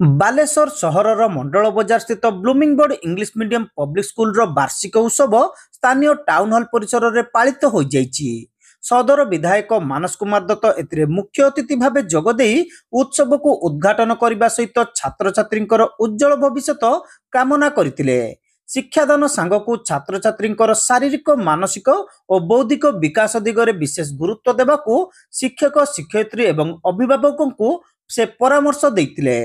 ବାଲେଶ୍ୱର ସହରର ମଣ୍ଡଳ ବଜାର ସ୍ଥିତ ବ୍ଲୁମିଂବର୍ଡ ଇଂଲିଶ ମିଡିୟମ ପବ୍ଲିକ ସ୍କୁଲର ବାର୍ଷିକ ଉତ୍ସବ ସ୍ଥାନୀୟ ଟାଉନ ହଲ୍ ପରିସରରେ ପାଳିତ ହୋଇଯାଇଛି। ସଦର ବିଧାୟକ ମାନସ କୁମାର ଦତ୍ତ ଏଥିରେ ମୁଖ୍ୟ ଅତିଥି ଭାବେ ଯୋଗଦେଇ ଉତ୍ସବକୁ ଉଦ୍ଘାଟନ କରିବା ସହିତ ଛାତ୍ରଛାତ୍ରୀଙ୍କର ଉଜ୍ଜଳ ଭବିଷ୍ୟତ କାମନା କରିଥିଲେ। ଶିକ୍ଷାଦାନ ସାଙ୍ଗକୁ ଛାତ୍ରଛାତ୍ରୀଙ୍କର ଶାରୀରିକ ମାନସିକ ଓ ବୌଦ୍ଧିକ ବିକାଶ ଦିଗରେ ବିଶେଷ ଗୁରୁତ୍ୱ ଦେବାକୁ ଶିକ୍ଷକ ଶିକ୍ଷୟିତ୍ରୀ ଏବଂ ଅଭିଭାବକଙ୍କୁ ସେ ପରାମର୍ଶ ଦେଇଥିଲେ।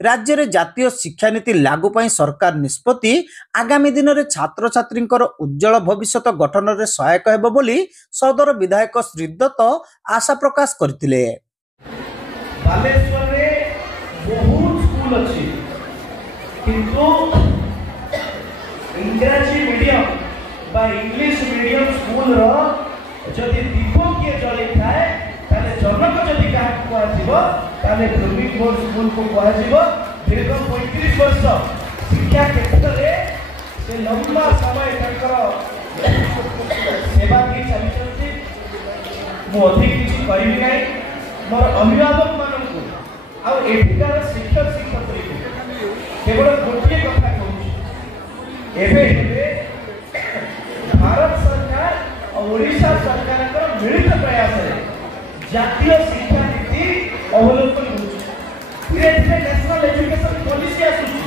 राज्य में जातीय शिक्षानीति लागू पर सरकार निष्पत्ति आगामी दिन में छात्र छात्री उज्जवल भविष्य गठन में सहायक हेब बोली सदर विधायक श्री दत्त आशा प्रकाश करथिले। बालेश्वर रे बहुत स्कूल अछि किंतु इंग्रजी मीडियम बा इंग्लिश मीडियम स्कूल रो जदि दीप किए जले थाए ताले जनक जदि का कोआथिबो ताले ब्लूमिंगबर्ड स्कूल को कोआजिबो। दीर्घ 35 वर्ष शिक्षा क्षेत्र में से लंबा समय तक सेवा दी चलती मु अधिक किसी करी नहीं मोर अभिभावक मानू आउ एଠିକାର शिक्षक शिक्षयित्री केवल गोटे कथा कहूँ एबे भारत सरकार और ओडिशा सरकार मिलित प्रयास जातीय शिक्षा नीति अवलोकन धीरे धीरे नेशनल एजुकेशन पॉलिसी आसुची।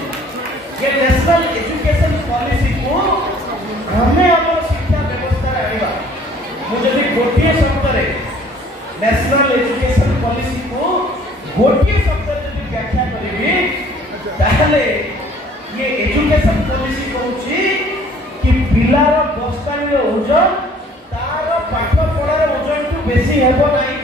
ये नेशनल एजुकेशन पॉलिसी को हमें हमर शिक्षा व्यवस्था रे आइबा मुझे गोटे शब्द रे नेशनल एजुकेशन पॉलिसी को गोटे शब्द रे व्याख्या करिबी ताहले ये एजुकेशन पॉलिसी कहूची कि पिलार बस्तानी ओजन तार पाठ पढ़ार ओजन टू बेसी हेबो नाही।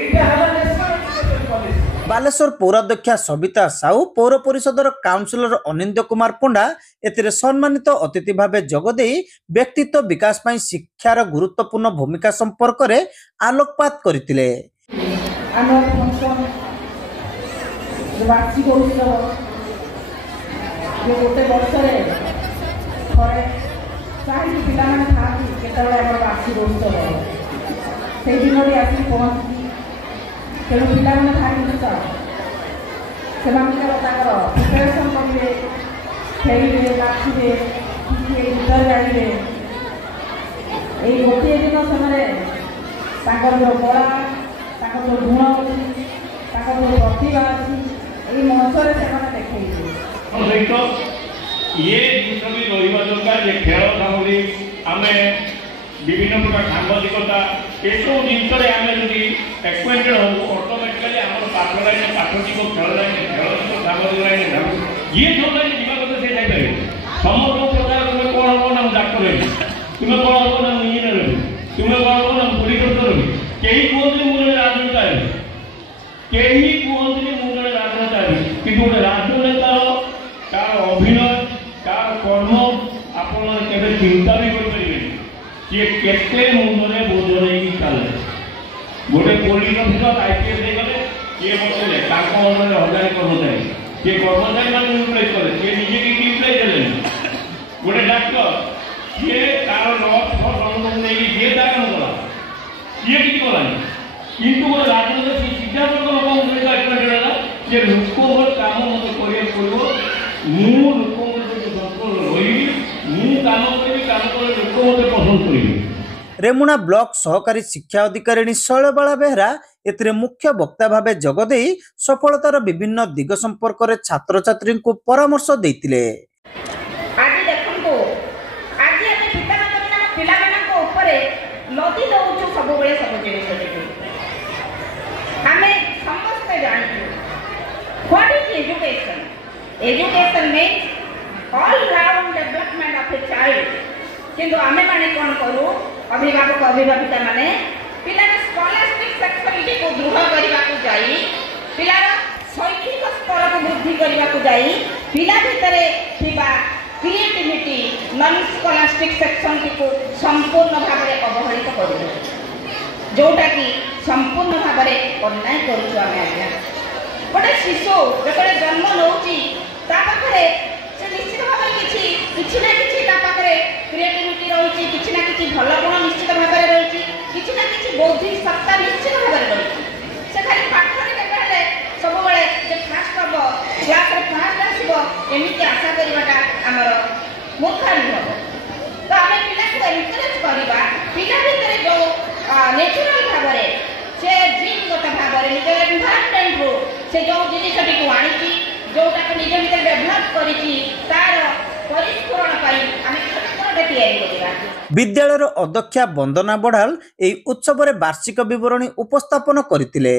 एटा हला नेशनल एजुकेशन पॉलिसी। बालेश्वर पौराध्यक्षा सबिता साहू पौर परिषदर काउंसिलर अनिंद्य कुमार पंडा एथिरे सम्मानित अतिथि भावे जोगदे व्यक्तित्व विकास पाई शिक्षार गुरुत्वपूर्ण भूमिका संपर्क में आलोकपात करथिले। तेणु पिला भारी दुष्ट से प्रिपेरेसन करेंगे खेलेंगे नाचे गीत गाइबे ये गोटे दिन से जो कला जो गुण अच्छी जो प्रतिभा अच्छी ये मंच देखते ये जिस भी रहा दरकार जे खेल सामग्री आम विभिन्न प्रकार सांबादिकता ये सब जिनस आम जी एक्वेंटेड हो ऑटोमेटिकली आम पाठ लाइन पाठ जीव खेल लाइन खेल जीव सांबादिक लाइन जी जो लाइन जीवा कथा से जापर समस्त प्रकार तुम्हें कौन हम ना डाक्टर रही तुम्हें कौन हम ना इंजीनियर रही तुम्हें कौन हम ना पुलिस रही कई कहते मुझे राजनेता है कई कहते मुझे राजनेता है कि गोटे राजनेतार तार अभिनय तार कर्म आपने केवल चिंता भी करें ये केते मुंडरे बोझ नहीं चले गोटे पुलिस अफिसर आईपीएस गले ये बसले ताको अंडर हजार कर्मचारी ये कर्मचारी मान यूटिलाइज करे ये निजे की यूटिलाइज देले गोटे डॉक्टर ये तार नर्स फर्स्ट नहीं ये दान कला ये किसी कला किंतु गोटे राजनीति सीधा लोक मुझे एक्सपेक्टेड है ये लोक काम मत करिया पड़ो मु लोक रही मु काम करी काम करे लोक मत पसंद करी। रेमुणा ब्लॉक सहकारी शिक्षा अधिकारिणी शैलबाला बेहरा एथिरे मुख्य वक्ता भावे जोगदे सफलतार विभिन्न दिग संपर्क में छात्र छात्री को परामर्श देथिले। आज देखंतु आज हम पिता पिलामानक ऊपर नदी दउछु सब बेले सब जिनिस देखि हमें समस्त जानछु what is education. Education means all round development of a child किंतु आमे माने कोन करू अभिभावक अभिभाविका माने पिलार स्कॉलरशिप सेक्शनटी को दृढ़ करबा को जाई पिलार शैक्षिक स्तर को वृद्धि करबा को जाई पिला भितरे थिबा क्रिएटिविटी नॉन स्कॉलरशिप सेक्शनटी को संपूर्ण भाव में अवहेलित करू जोटा कि संपूर्ण भाव में अन्याय करू आमे आज्ञा गोटे शिशु जेतले जन्म नउची ता पाखरे से निश्चित भाव में किछि ना किछि ता पाखरे क्रिएटिविटी रही किसी ना किसी भल गुण निश्चित भाव में रही किसी ना किसी बौद्धिक सत्ता निश्चित भाव में रही से खाली पाठरे सब फास्ट हम एमती आशा करवाटा आमर मूर्खामी हम तो आम पिला को एनकरेज करवा पिला भितर जो नेचुराल भाव से जीनगत भाव निज एनवायरनमेंट रू से जो जिनटी को आनी जोटा को निज भर डेभलप कर विद्यालयर अध्यक्षा वंदना बढाल एई उत्सव रे वार्षिक विवरणी उपस्थापन करथिले।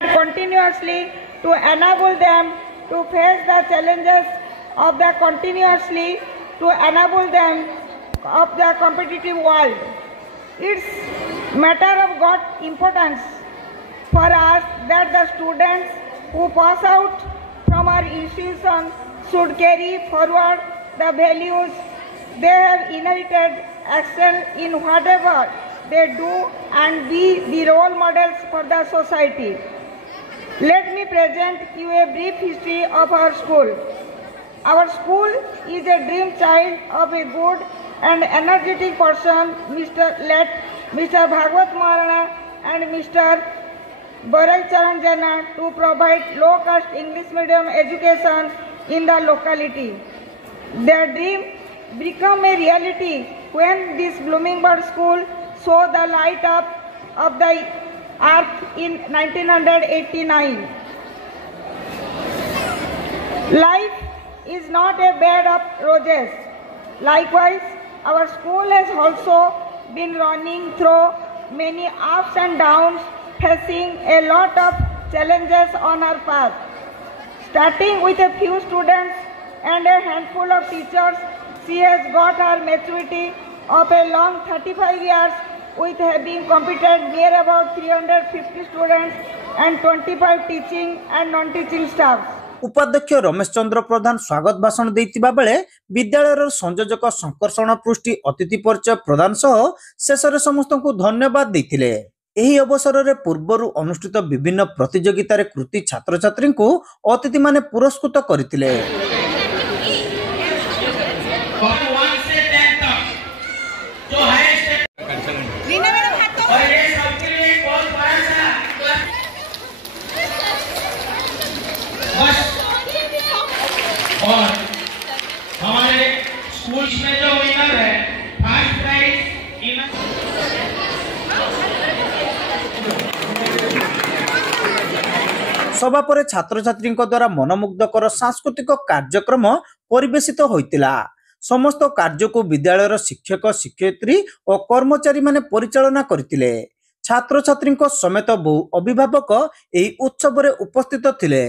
Continuously to enable them to face the challenges of the continuously to enable them of the competitive world. It's matter of God importance for us that the students who pass out from our institution should carry forward the values they have inherited, excel in whatever they do and be the role models for the society. Let me present you a brief history of our school. Our school is a dream child of a good and energetic person, Mr. Bhagwat Maharana and Mr. Barai Charan Jana, to provide low-cost English medium education in the locality. Their dream became a reality when this Blooming Bird School saw the light up of the earth in 1989. Life is not a bed of roses. Likewise, our school has also been running through many ups and downs, facing a lot of challenges on our path. Starting with a few students and a handful of teachers, she has got her maturity of a long 35 years with having competed near about 350 students and 25 teaching and non-teaching staffs. उपाध्यक्ष रमेश चंद्र प्रधान स्वागत भाषण देइतिबा बेले विद्यालयर संयोजक संकर्षण पृष्टि अतिथि परिचय प्रदान सह शेष रे समस्त को धन्यवाद देइतिले। एही अवसर रे पूर्वरु अनुष्ठित विभिन्न प्रतियोगिता रे कृति छात्र छात्री को अतिथि माने पुरस्कृत करथिले। और हमारे स्कूल में जो विनर है फर्स्ट प्राइज सभा पर छात्र छात्री द्वारा मनमुग्धकर सांस्कृतिक कार्यक्रम परिवेशित होइतिला। समस्त कार्य को विद्यालयर शिक्षक शिक्षयित्री और कर्मचारी माने परिचालना करथिले। छात्र छात्री समेत बहु अभिभावक एही उत्सव रे उपस्थित थिले।